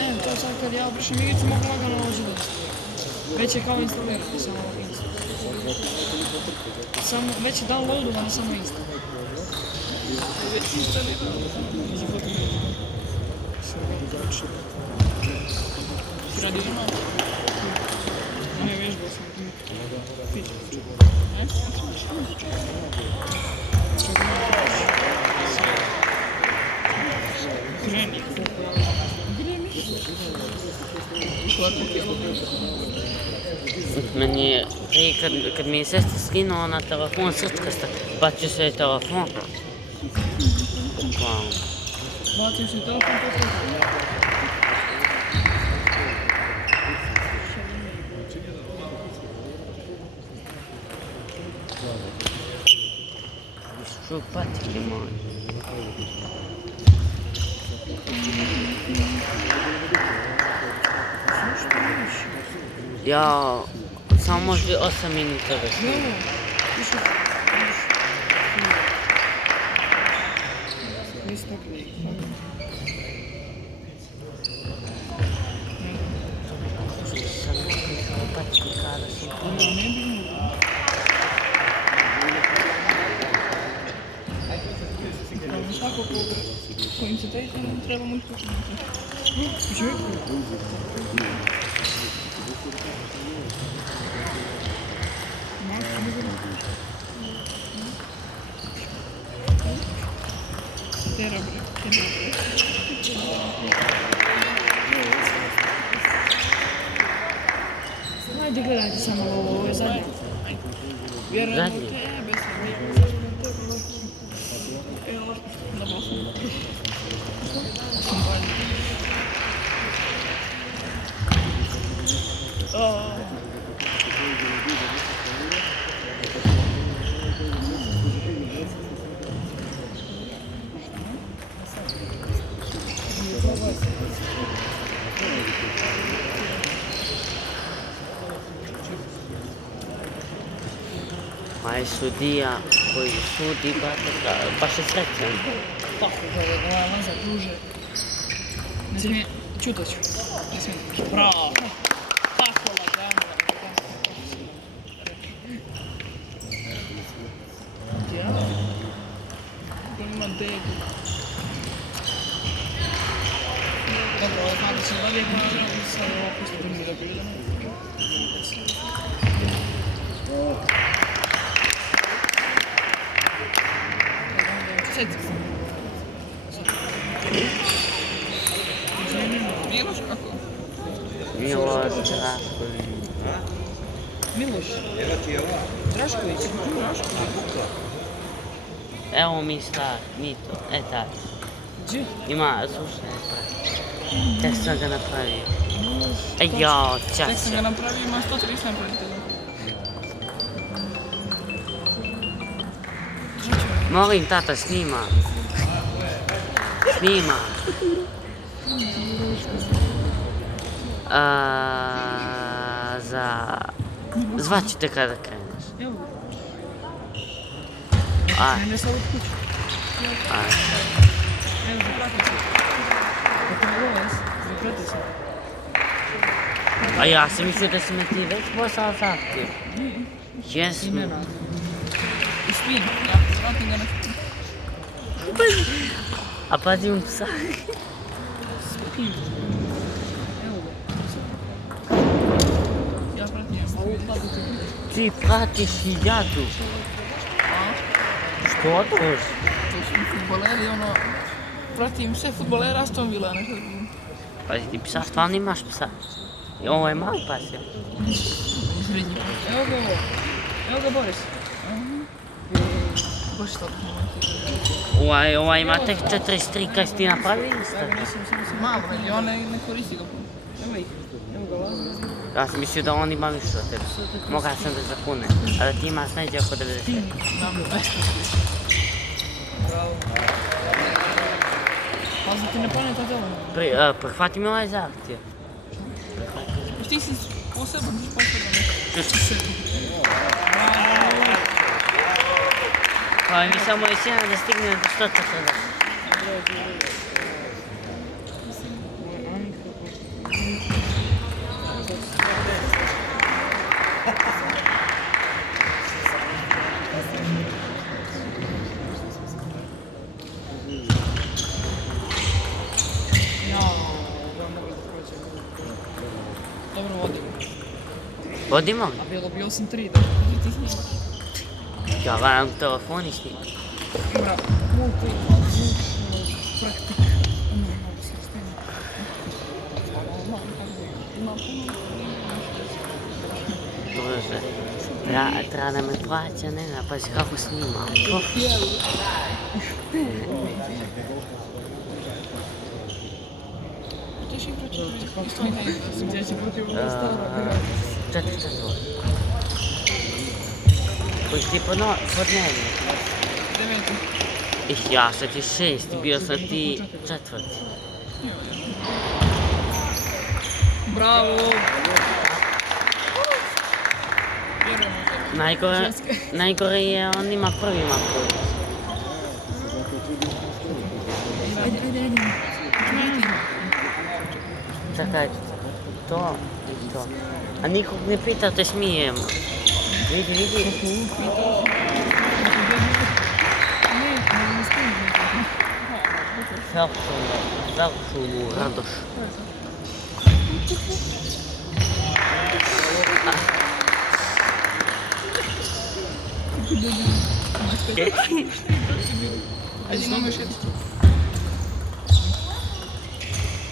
Ne, to sad kad ja obrišem igricu mogu lagano doći do već je kao instalirano, samo insta. Već je downloadovano, samo insta. Već instalirano. Izi fotografi. Ti radi ima? Ne, vježbao sam ti. Fiđa. Ne? Kreni. Meni je, kad mi je sestra skinula na telefon srčkasta, bacio se je telefon. Bukvalno. Bacio se telefon, to se... Što patike moji. Ja, samo možda 8 minuta da snimam. Sam nekako patike kada sam punio. Svako ko im se teže, treba mu isto što Ajde gledajte samo ovo je zadnje. Vjerujem u tebe sam. Aj sudija koji sudi, baš je srećan. Tako kada ga nazad druže. Ne smije, čutat ću. Ne smije, bravo. Tako lagano. Ja? Ko ima dedu. Dobro, znam da se vadi, pa sad ovako isto drži da bilje. Miloš kako? Miloš Drašković. Miloš? Drašković? Evo mi star, Mito, taj. Gdje? Ima, slušaj, tek sam ga napravio. Jao, čas. Tek sam ga napravio, ima 130 napravitelja. Molim, tata, snima. Snima. Zvaću te kada kreneš. Evo. Aj. Ne sad od kuću. Aj. Evo, zaprati se. Kako je ovo, zaprati se. A ja sam mislio da si me ti već poslao zahtjev. Jesmo. Imena. I spin, ja vratim ga na spin. A pazim psa. Spin. Evo ga. Ja pratim spin. Ti pratiš i ja tu. A? Što to? To su futboleri, ono... Pratim sve futbolere Aston Villa, nešto da vidim. Pazi, ti psa, stvarno imaš psa. I ovo je mali pas, ja. Srednji. Evo ga ovo. Evo ga Boris. Baš slabo. Ovaj ima tek 43, kaj si ti napravio isto? Ja ga nisam malo, ali on ne koristi ga puno. Evo ih. Evo ga ovako. Ja sam mislio da on ima više od tebe. Mogao sam da zakune, a da ti imaš neđe oko 90. Znam, 200. Bravo. Pazi, ti ne pane to dovoljno. Prihvati mi ovaj zahtjev. Ti si poseban, ti si poseban. Čuš. Pa mi samo je sjena da stigne do 140. Vodimo li? A bilo bi 8-3, da. Ja gledam telefon i snimam. Bra, praktik. Malo se snima. Друже, трябва да ме платя, не, а пази kako snimam. To się pročitati. Gdje će protiv ovo staro? 4 časova. Koji ti po dnevnik? 9. Ja sam ti 6, bio sam ti 4. Bravo! Vjerujemo te. Najgore je on ima prvi mapu. Ajde. Čekaj, to i to. A nikog ne pita, te smijemo. Vidi. Velšu radoš. Ajde, imamo još jednu.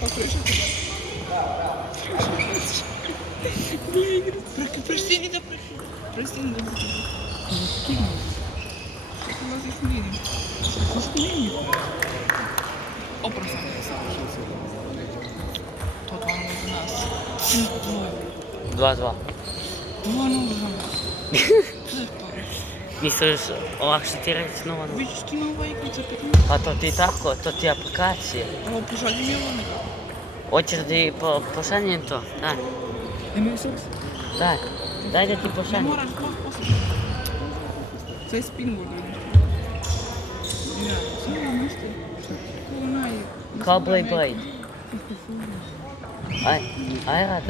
Kako još jednu? Nije igrat. Prestini da Prestini da kignu. Kako vas ih smirim? Kako smirim? Oprosti se. To 2-0 za nas. 2-2. 2-0 za nas. Misliš ovak što ti reći 0-0? Vidiš ti na ova igra za 15? Pa to ti tako, to ti aplikacije. Ovo pošalji mi ovo nekako. Hoćeš da ti pošaljem to? Daj. Imaju sad? Daj da ti Ne pošaljem. moraš odmah poslati. Sve spinboard ili nešto. Ja, samo ništa. Ko onaj... Kao Blade. Aj rad,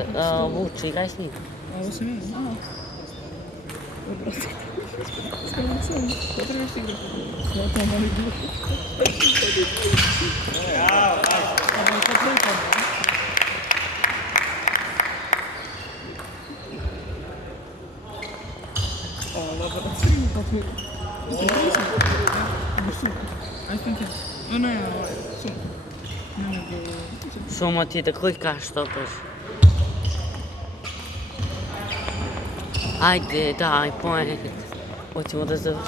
Vuč, igraj s njim. Ovo sam ja. Dobro. Skoro sam. Ko trebaš ti igrati? Svata mali dio. Ovo je to trojka. Laboratorij potvrdi. I think yes. Ne, sum. Ne, nego... Samo ti da klikaš što peš. Ajde, daj, point. Hoćemo da završimo.